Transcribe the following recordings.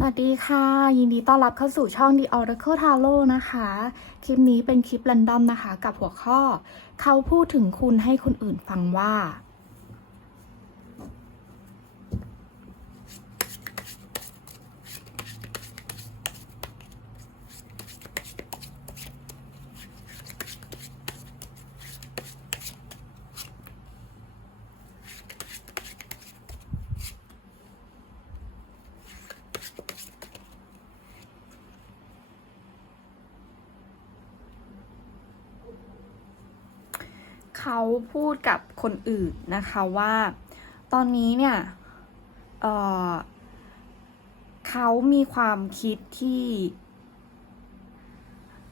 สวัสดีค่ะ ยินดีต้อนรับเข้าสู่ช่อง The Oracle Tarot นะคะ คลิปนี้เป็นคลิปรันดอมนะคะ กับหัวข้อ เขาพูดถึงคุณให้คนอื่นฟังว่า เขาพูดกับคนอื่นนะคะว่า ตอนนี้เนี่ยเเขามีความคิดที่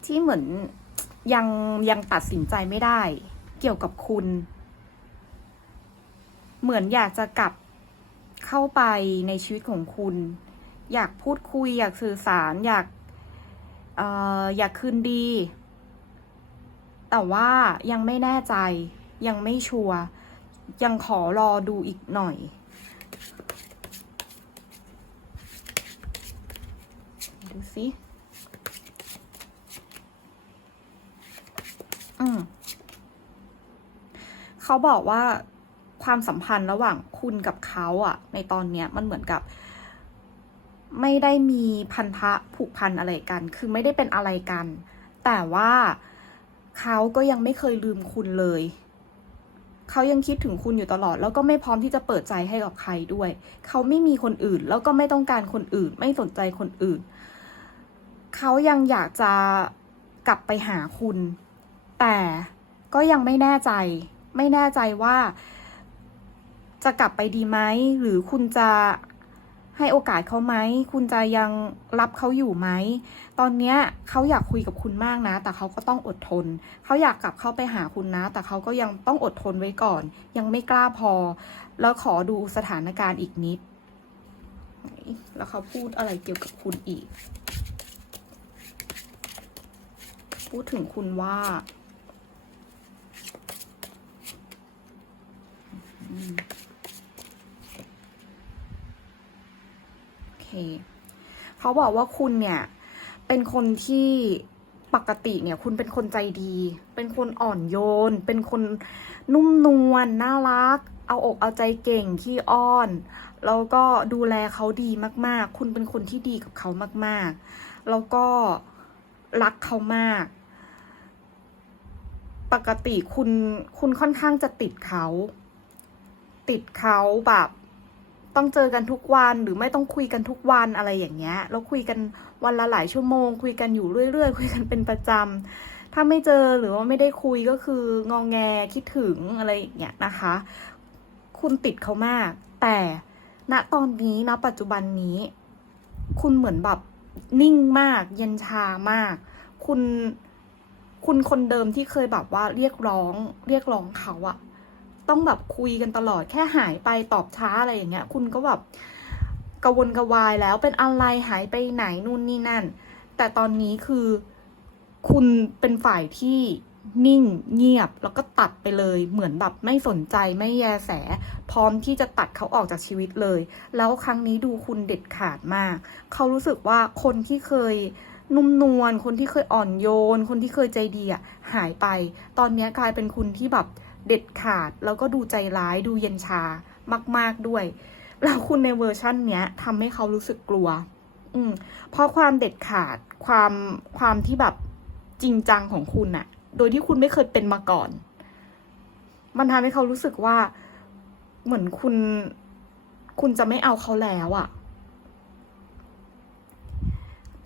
ที่เหมือนยังยังตัดสินใจไม่ได้ เกี่ยวกับคุณ เหมือนอยากจะกลับเข้าไปในชีวิตของคุณ อยากพูดคุย อยากสื่อสาร อยากอออยากคืนดี แต่ว่ายังไม่แน่ใจยังไม่ชัวร์ยังขอรอดูอีกหน่อย ดูสิอืมเขาบอกว่าความสัมพันธ์ระหว่างคุณกับเขาอะในตอนเนี้ยมันเหมือนกับ ไม่ได้มีพันธะผูกพันอะไรกัน คือไม่ได้เป็นอะไรกัน แต่ว่า เขาก็ยังไม่เคยลืมคุณเลย เขายังคิดถึงคุณอยู่ตลอด แล้วก็ไม่พร้อมที่จะเปิดใจให้กับใครด้วย เขาไม่มีคนอื่น แล้วก็ไม่ต้องการคนอื่น ไม่สนใจคนอื่น เขายังอยากจะกลับไปหาคุณ แต่ก็ยังไม่แน่ใจ ไม่แน่ใจว่าจะกลับไปดีไหม หรือคุณจะ ให้โอกาสเขาไหม คุณจะยังรับเขาอยู่ไหม ตอนเนี้ยเขาอยากคุยกับคุณมากนะ แต่เขาก็ต้องอดทน เขาอยากกลับเข้าไปหาคุณนะ แต่เขาก็ยังต้องอดทนไว้ก่อน ยังไม่กล้าพอ แล้วขอดูสถานการณ์อีกนิด แล้วเขาพูดอะไรเกี่ยวกับคุณอีก พูดถึงคุณว่าอืมโอ เคเขาบอกว่าคุณเนี่ย เป็นคนที่ปกติเนี่ย คุณเป็นคนใจดี เป็นคนอ่อนโยน เป็นคนนุ่มนวลน่ารัก เอาอกเอาใจเก่งขี้อ้อน แล้วก็ดูแลเขาดีมาก ๆ คุณเป็นคนที่ดีกับเขามาก ๆ แล้วก็รักเขามาก ปกติคุณคุณค่อนข้างจะติดเขา ติดเขาแบบ ต้องเจอกันทุกวันหรือไม่ต้องคุยกันทุกวันอะไรอย่างเงี้ยแล้วคุยกันวันละหลายชั่วโมง คุยกันอยู่เรื่อย ๆ คุยกันเป็นประจำถ้าไม่เจอหรือว่าไม่ได้คุยก็คืององแงคิดถึงอะไรอย่างเงี้ยนะคะ คุณติดเขามาก แต่ณตอนนี้ณปัจจุบันนี้ คุณเหมือนแบบนิ่งมาก เย็นชามาก คุณคุณคนเดิมที่เคยแบบว่าเรียกร้อง เรียกร้องเขาอะ ต้องแบบคุยกันตลอดแค่หายไปตอบช้าอะไรอย่างเงี้ย คุณก็แบบกระวนกระวายแล้วเป็นอะไรหายไปไหนนู่นนี่นั่น แต่ตอนนี้คือคุณเป็นฝ่ายที่นิ่งเงียบแล้วก็ตัดไปเลยเหมือนแบบไม่สนใจไม่แยแส พร้อมที่จะตัดเขาออกจากชีวิตเลย แล้วครั้งนี้ดูคุณเด็ดขาดมาก เขารู้สึกว่าคนที่เคยนุ่มนวลคนที่เคยอ่อนโยน คนที่เคยใจดีอะหายไป ตอนนี้กลายเป็นคุณที่แบบ เด็ดขาด แล้วก็ดูใจร้ายดูเย็นชามาก ๆด้วย แล้วคุณในเวอร์ชั่นเนี้ยทำให้เขารู้สึกกลัว อืมเพราะความเด็ดขาดความความที่แบบจริงจังของคุณอะโดยที่คุณไม่เคยเป็นมาก่อน มันทำให้เขารู้สึกว่าเหมือนคุณ คุณจะไม่เอาเขาแล้วอะ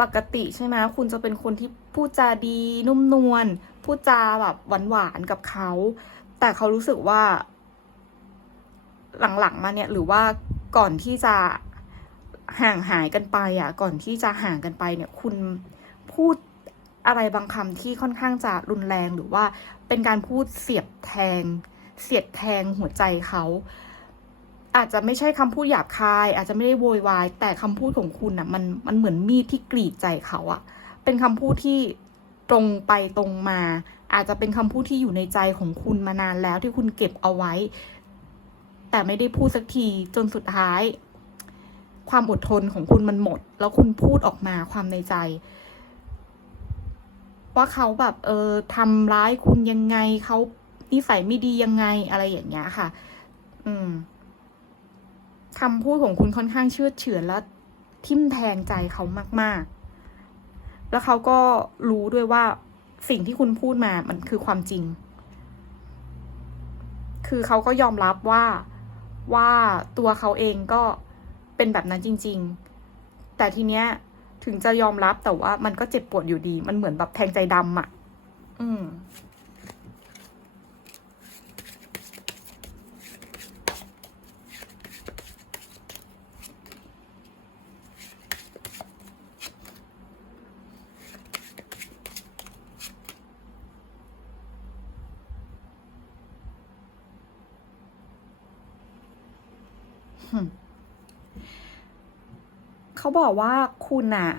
ปกติใช่ไหมคุณจะเป็นคนที่พูดจาดีนุ่มนวลพูดจาแบบหวานๆกับเขา แต่เขารู้สึกว่า หลังๆมาเนี่ย หรือว่าก่อนที่จะห่างหายกันไปอะ ก่อนที่จะห่างกันไปเนี่ย คุณพูดอะไรบางคำที่ค่อนข้างจะรุนแรงหรือว่าเป็นการพูดเสียบแทง เสียดแทงหัวใจเขา อาจจะไม่ใช่คำพูดหยาบคาย อาจจะไม่ได้โวยวาย แต่คำพูดของคุณอะ มันมันเหมือนมีดที่กรีดใจเขาอะ เป็นคำพูดที่ ตรงไปตรงมา อาจจะเป็นคำพูดที่อยู่ในใจของคุณมานานแล้วที่คุณเก็บเอาไว้ แต่ไม่ได้พูดสักทีจนสุดท้าย ความอดทนของคุณมันหมด แล้วคุณพูดออกมาความในใจ ว่าเขาแบบเออทำร้ายคุณยังไงเขานิสัยไม่ดียังไงอะไรอย่างเงี้ยค่ะ อืมคำพูดของคุณค่อนข้างเชื่อเฉือนและทิ่มแทงใจเขามาก ๆ แล้วเขาก็รู้ด้วยว่าสิ่งที่คุณพูดมามันคือความจริง คือเขาก็ยอมรับว่าว่าตัวเขาเองก็เป็นแบบนั้นจริง ๆ แต่ทีเนี้ยถึงจะยอมรับแต่ว่ามันก็เจ็บปวดอยู่ดี มันเหมือนแบบแทงใจดำอะ่ะ อืม เขาบอกว่าคุณน่ะ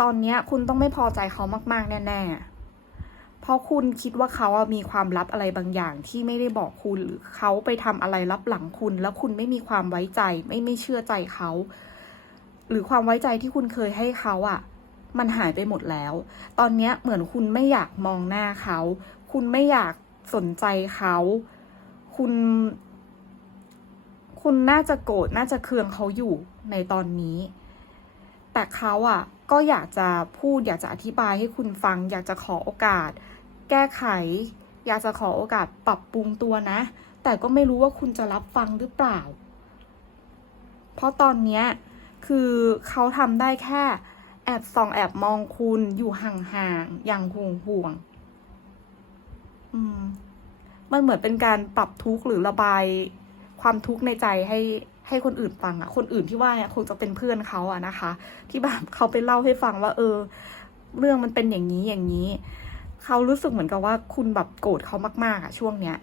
ตอนเนี้ย คุณต้องไม่พอใจเขามาก ๆ แน่ๆ เพราะคุณคิดว่าเขาอะมีความลับอะไรบางอย่างที่ไม่ได้บอกคุณหรือเขาไปทำอะไรลับหลังคุณ แล้วคุณไม่มีความไว้ใจ ไม่ไม่เชื่อใจเขา หรือความไว้ใจที่คุณเคยให้เขาอะมันหายไปหมดแล้ว ตอนเนี้ยเหมือนคุณไม่อยากมองหน้าเขา คุณไม่อยากสนใจเขา คุณ คุณน่าจะโกรธน่าจะเคืองเขาอยู่ในตอนนี้ แต่เขาอะก็อยากจะพูดอยากจะอธิบายให้คุณฟัง อยากจะขอโอกาส แก้ไข อยากจะขอโอกาสปรับปรุงตัวนะ แต่ก็ไม่รู้ว่าคุณจะรับฟังหรือเปล่า เพราะตอนเนี้ยคือเขาทำได้แค่แอบส่องแอบมองคุณอยู่ห่างๆอย่างห่วงห่วงอืมมันเหมือนเป็นการปรับทุกข์หรือระบาย ความทุกข์ในใจให้ให้คนอื่นฟังอะคนอื่นที่ว่าเนี่ยคงจะเป็นเพื่อนเขาอะนะคะ ที่แบบเขาไปเล่าให้ฟังว่า เออ เรื่องมันเป็นอย่างนี้อย่างนี้ เขารู้สึกเหมือนกับว่าคุณแบบโกรธเขามากๆอะช่วงเนี้ย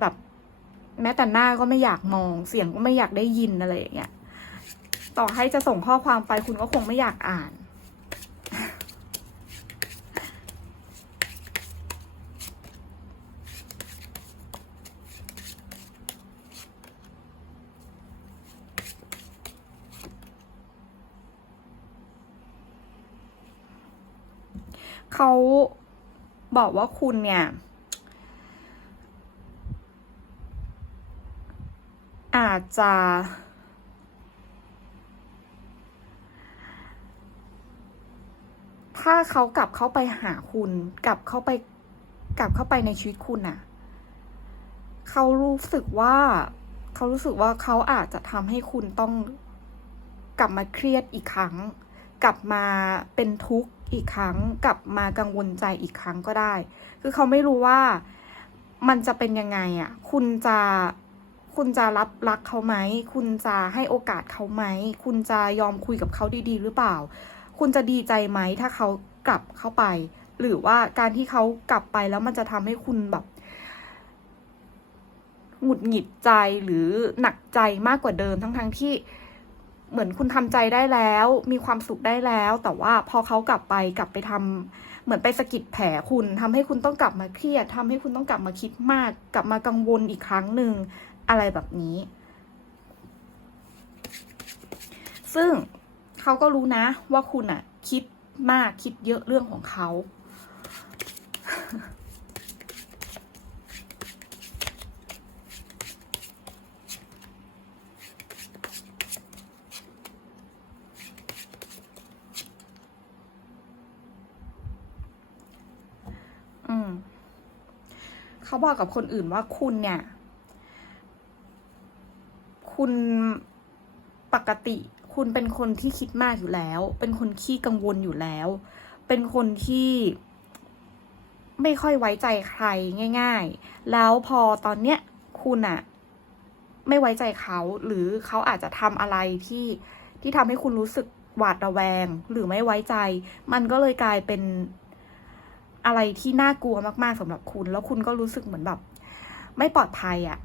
แบบแม้แต่หน้าก็ไม่อยากมอง เสียงก็ไม่อยากได้ยินอะไรอย่างเงี้ย ต่อให้จะส่งข้อความไปคุณก็คงไม่อยากอ่าน เขาบอกว่าคุณเนี่ยอาจจะ ถ้าเขากลับเข้าไปหาคุณ กลับเข้าไปกลับเข้าไปในชีวิตคุณน่ะ เขารู้สึกว่า เขารู้สึกว่าเขาอาจจะทำให้คุณต้องกลับมาเครียดอีกครั้ง กลับมาเป็นทุกข์ อีกครั้งกลับมากังวลใจอีกครั้งก็ได้ คือเขาไม่รู้ว่ามันจะเป็นยังไงอะ คุณจะคุณจะรับรักเขาไหม คุณจะให้โอกาสเขาไหม คุณจะยอมคุยกับเขาดีๆ หรือเปล่า คุณจะดีใจไหมถ้าเขากลับเข้าไป หรือว่าการที่เขากลับไปแล้วมันจะทำให้คุณแบบหงุดหงิดใจหรือหนักใจมากกว่าเดิมทั้งๆที่ เหมือนคุณทำใจได้แล้ว มีความสุขได้แล้ว แต่ว่าพอเขากลับไปกลับไปทำเหมือนไปสะกิดแผลคุณทำให้คุณต้องกลับมาเครียดทำให้คุณต้องกลับมาคิดมาก กลับมากังวลอีกครั้งหนึ่งอะไรแบบนี้ ซึ่งเขาก็รู้นะว่าคุณอะคิดมากคิดเยอะเรื่องของเขา เขาบอกกับคนอื่นว่าคุณเนี่ย คุณปกติ คุณเป็นคนที่คิดมากอยู่แล้ว เป็นคนขี้กังวลอยู่แล้ว เป็นคนที่ไม่ค่อยไว้ใจใครง่าย ๆ แล้วพอตอนเนี้ยคุณอะไม่ไว้ใจเขาหรือเขาอาจจะทำอะไรที่ที่ทำให้คุณรู้สึกหวาดระแวงหรือไม่ไว้ใจ มันก็เลยกลายเป็น อะไรที่น่ากลัวมากๆสำหรับคุณ แล้วคุณก็รู้สึกเหมือนแบบ ไม่ปลอดภัยอะ่ะ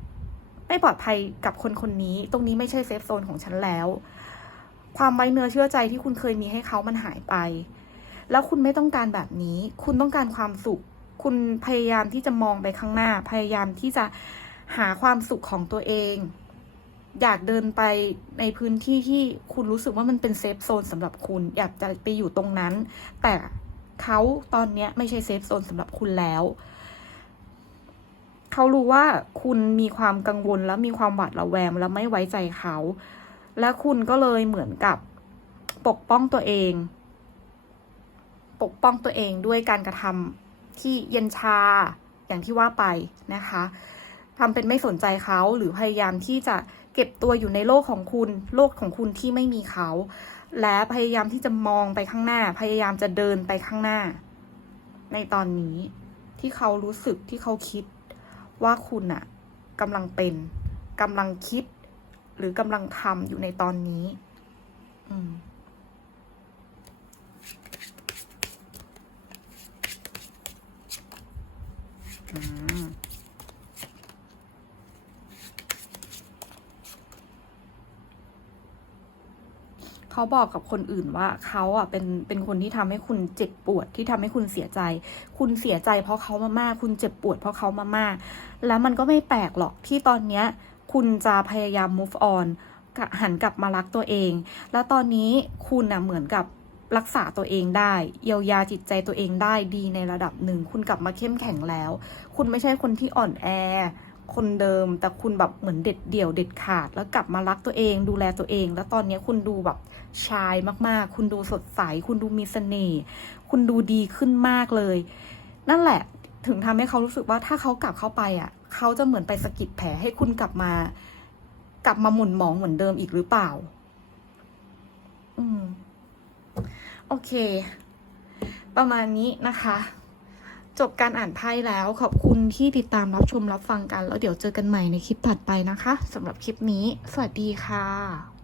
ไม่ปลอดภัยกับคนคนนี้ ตรงนี้ไม่ใช่เซฟโซนของฉันแล้ว ความไว้เนื้อเชื่อใจที่คุณเคยมีให้เขามันหายไป แล้วคุณไม่ต้องการแบบนี้ คุณต้องการความสุข คุณพยายามที่จะมองไปข้างหน้า พยายามที่จะหาความสุขของตัวเอง อยากเดินไปในพื้นที่ที่คุณรู้สึกว่ามันเป็นเซฟโซนสำหรับคุณ อยากจะไปอยู่ตรงนั้น แต่ เขาตอนเนี้ยไม่ใช่เซฟโซนสำหรับคุณแล้ว เขารู้ว่าคุณมีความกังวลและมีความหวาดระแวงและไม่ไว้ใจเขา และคุณก็เลยเหมือนกับปกป้องตัวเอง ปกป้องตัวเองด้วยการกระทำที่เย็นชาอย่างที่ว่าไปนะคะทำเป็นไม่สนใจเขาหรือพยายามที่จะ เก็บตัวอยู่ในโลกของคุณ โลกของคุณที่ไม่มีเขา และพยายามที่จะมองไปข้างหน้า พยายามจะเดินไปข้างหน้า ในตอนนี้ที่เขารู้สึกที่เขาคิดว่าคุณอะกำลังเป็นกำลังคิด หรือกำลังทำอยู่ในตอนนี้ อืมอืม เขาบอกกับคนอื่นว่าเขาอะเป็นเป็นคนที่ทำให้คุณเจ็บปวดที่ทำให้คุณเสียใจ คุณเสียใจเพราะเขามามาก คุณเจ็บปวดเพราะเขามามาก แล้วมันก็ไม่แปลกหรอกที่ตอนเนี้ยคุณจะพยายาม move on หันกลับมารักตัวเอง แล้วตอนนี้คุณน่ะเหมือนกับรักษาตัวเองได้ เยียวยาจิตใจตัวเองได้ดีในระดับหนึ่ง คุณกลับมาเข้มแข็งแล้ว คุณไม่ใช่คนที่อ่อนแอ คนเดิม แต่คุณแบบเหมือนเด็ดเดี่ยวเด็ดขาด แล้วกลับมารักตัวเอง ดูแลตัวเอง แล้วตอนนี้คุณดูแบบชายมากๆ คุณดูสดใส คุณดูมีเสน่ห์คุณดูดีขึ้นมากเลย นั่นแหละถึงทำให้เขารู้สึกว่าถ้าเขากลับเข้าไปอะ เขาจะเหมือนไปสะกิดแผลให้คุณกลับมา กลับมาหมุนหมองเหมือนเดิมอีกหรือเปล่า อืม โอเค ประมาณนี้นะคะ จบการอ่านไพ่แล้วขอบคุณที่ติดตามรับชมรับฟังกัน แล้วเดี๋ยวเจอกันใหม่ในคลิปถัดไปนะคะสำหรับคลิปนี้ สวัสดีค่ะ